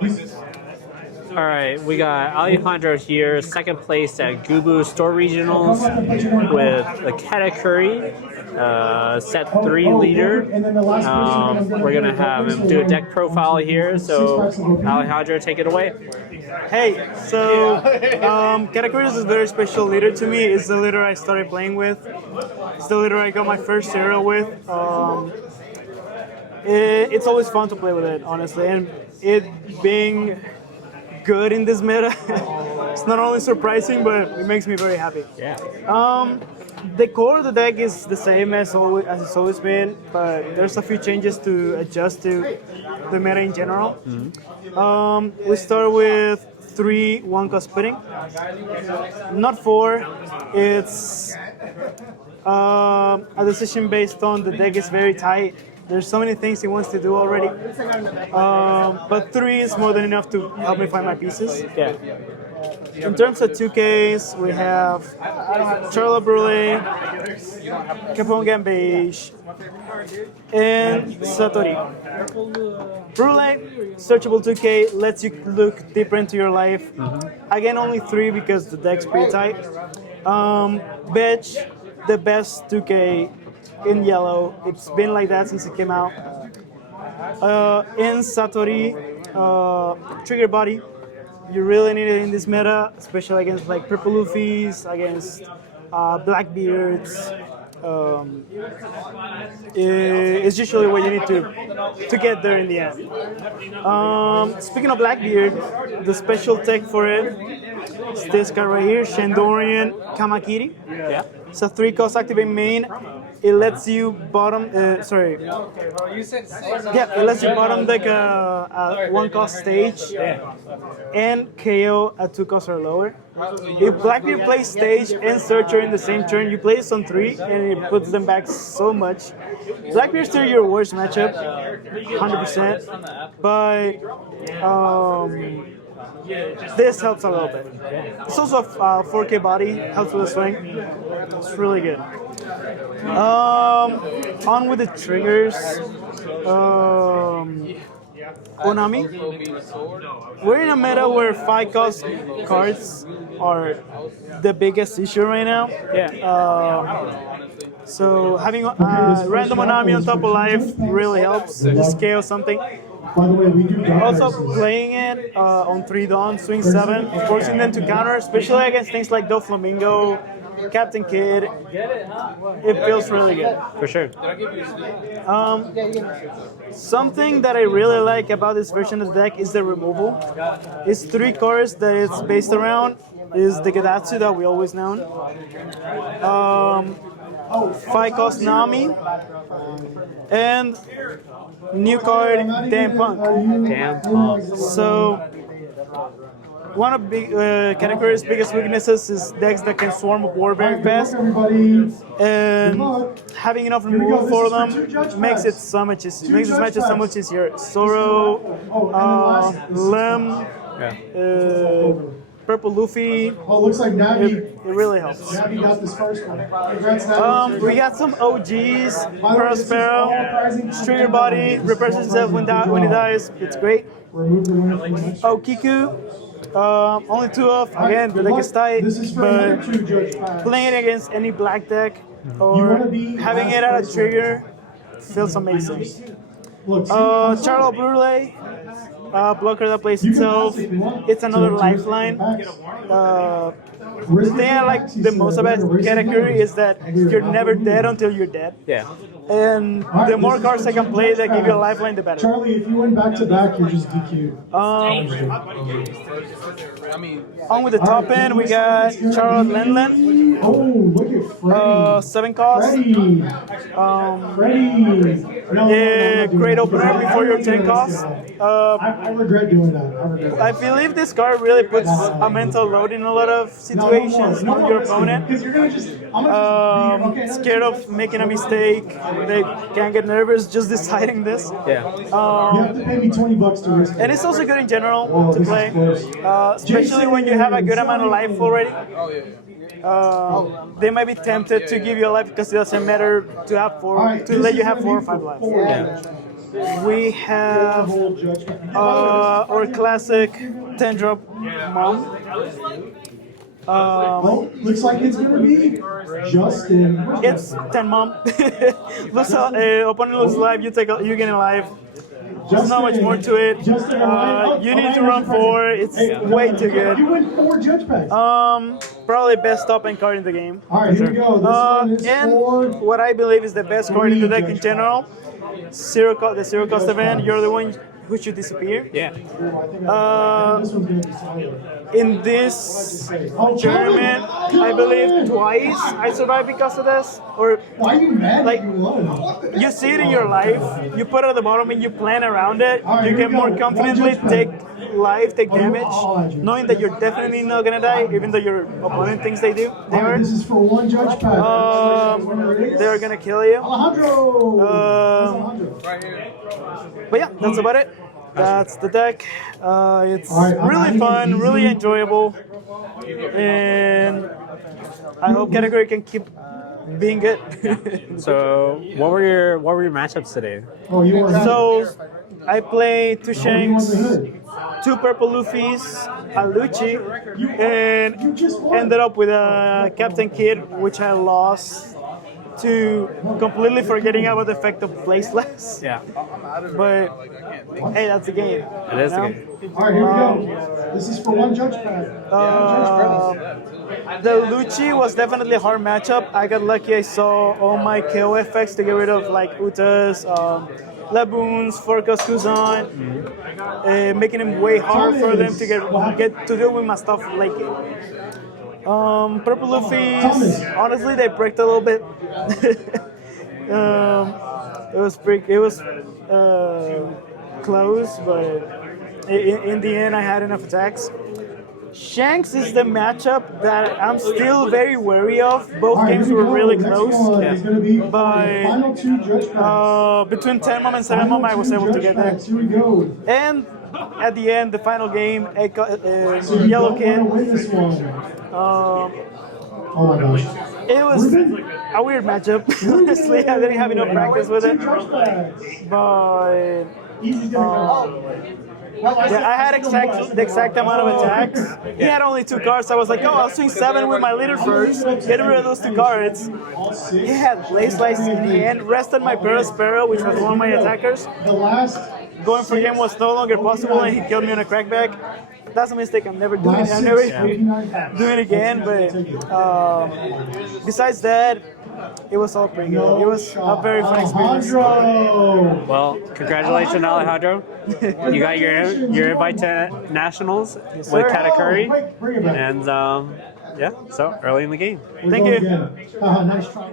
All right, we got Alejandro here, second place at Guuubuu Store Regionals with the category, set 3 leader. We're gonna have him do a deck profile here. So Alejandro, take it away. Hey, so category is a very special leader to me. It's the leader I started playing with. It's the leader I got my first hero with. It's always fun to play with it, honestly, and it being good in this meta, it's not only surprising, but it makes me very happy. Yeah. The core of the deck is the same as it's always been, but there's a few changes to adjust to the meta in general. We start with 3 1-cost splitting, not 4. It's a decision based on the deck is very tight. There's so many things he wants to do already, but 3 is more than enough to help me find my pieces. Yeah. In terms of 2Ks, we have Charlotte Brule, Capone Gambage, and Satori. Brule, searchable 2K, lets you look deeper into your life. Again, only 3 because the deck's pretty tight. Bitch, the best 2K in yellow. It's been like that since it came out. In Satori, trigger body. You really need it in this meta, especially against like purple Luffys, against Blackbeards. It's usually what you need to get there in the end. Speaking of Blackbeard, the special tech for it is this guy right here, Shandorian Kamakiri. Yeah. It's a 3-cost activate main. It lets you bottom. It lets you bottom deck a 1-cost stage and KO at 2 costs or lower. If Blackbeard plays stage and Searcher in the same turn, you play this on 3 and it puts them back so much. Blackbeard's still your worst matchup, 100%. But this helps a little bit. It's also a 4K body, helps with the swing. It's really good. On with the triggers. Onami. We're in a meta where 5-cost cards are the biggest issue right now. Yeah. So having random Onami on top of life really helps. Just scale something. Also playing it on 3 Dawn, swing 7, forcing them to counter, especially against things like Doflamingo, Captain Kid. It feels really good. For sure. Something that I really like about this version of the deck is the removal. It's 3 cards that it's based around. Is the Gadatsu that we always known. 5-cost Nami. And new card, Damn Punk. Damn Punk. So, one of big category's biggest weaknesses is decks that can swarm a war very fast, and having enough removal for them makes it so much easier. Makes this match so much easier. Zoro, Lem, Purple Luffy. Looks like Navi. It really helps. Navi got this first one. Congrats, Navi. We got some OGs. Prospero, Trigger Body, repairs himself when he dies. It's great. Oh, Kiku. Only 2 off. Again, the deck is tight, but playing it against any black deck or having it at a trigger feels amazing. Charlotte Brule. Blocker that plays itself. It's another lifeline. The thing I like the most about category is that you're never dead until you're dead. Yeah. And the more cards I can play that give you a lifeline, the better. Charlie, if you went back to back, you're just DQ. On with the top end, we got Charlotte Lenlen. Oh, look at Freddy. 7 cost. Freddy. Great opener before your 10 cost. I regret doing that. I believe this card really puts a mental load in a lot of situations on your opponent. Because you're gonna just. Scared of making a mistake. They can get nervous just deciding this. Yeah. You have to pay me $20 to risk it. And it's also good in general to play, especially when you have a good amount of life already. They might be tempted to give you a life because it doesn't matter to have 4, to let you have 4 or 5 lives. Yeah. We have our classic 10-drop mom. Oh, looks like it's gonna be Justin. It's 10 mom. Looks opponent looks live. You get a live. There's not much more to it. You need to run 4. It's way too good. You win 4 judge packs. Probably best top end card in the game. All right, here we go. This one is And for what I believe is the best card in the deck in general, the zero cost event. You're the one who should disappear. Yeah. this one's gonna be solid. In this tournament, I believe twice I survived because of this. Or Why are you mad Like- that you won? you see it in your life, you put it at the bottom and you plan around it. Alright, You here can we more go. confidently One take judgment. take Oh, damage, I'll add you. knowing that you're definitely not gonna die, even though your opponent thinks they All right, are. this is for 1 judge pack. They're gonna kill you. Alejandro. Um, That's Alejandro. But yeah, that's about it. That's the deck. It's Alright, I'm really adding it fun, really easy. enjoyable, and I hope category can keep being good. So what were your matchups today? Oh, you were So I played 2 Nobody Shanks, wants to hit. 2 purple Luffys, a Lucci, You and just won. ended up with a Captain Kid, which I lost to completely forgetting about the effect of Placeless. Yeah. But hey, that's the game. It is you the know? game. All right, here we go. This is for 1 judge pack. The Lucci was definitely a hard matchup. I got lucky. I saw all my KO effects to get rid of like Utas, Laboons, Forkos, Kuzan, making him way hard for them to get to deal with my stuff like Purple Luffys. Honestly, they bricked a little bit. It was close, but in the end, I had enough attacks. Shanks is the matchup that I'm still very wary of. Both All right, games here we were go. really Next close. one is going to be But, the final 2 judge packs. Between 10 mom and 7 mom, I was Final able to 2 get judge there. packs. Here we go. And at the end, the final game, So you Yellow don't Kid. want to win this one. Um, Oh my gosh. it was a weird matchup. Honestly, I didn't have enough practice with 2 it. judge packs. But Easy's gonna yeah, I had the exact amount of attacks. He had only 2 cards. So I was like, oh, I'll swing 7 with my leader first. Get rid of those 2 cards. He had Blaze Slice in the end. Rested my Sparrow, which was one of my attackers. The last Going for him was no longer possible, and he killed me on a crackback. That's a mistake. I'm never doing. I'm never doing it again. But besides that, it was all pretty good. It was a very fun experience. Alejandro. Well, congratulations, Alejandro. You got your invite to nationals with sir. Katakuri, Bring it back. and yeah, so early in the game. We'll Thank go you. again. Nice try.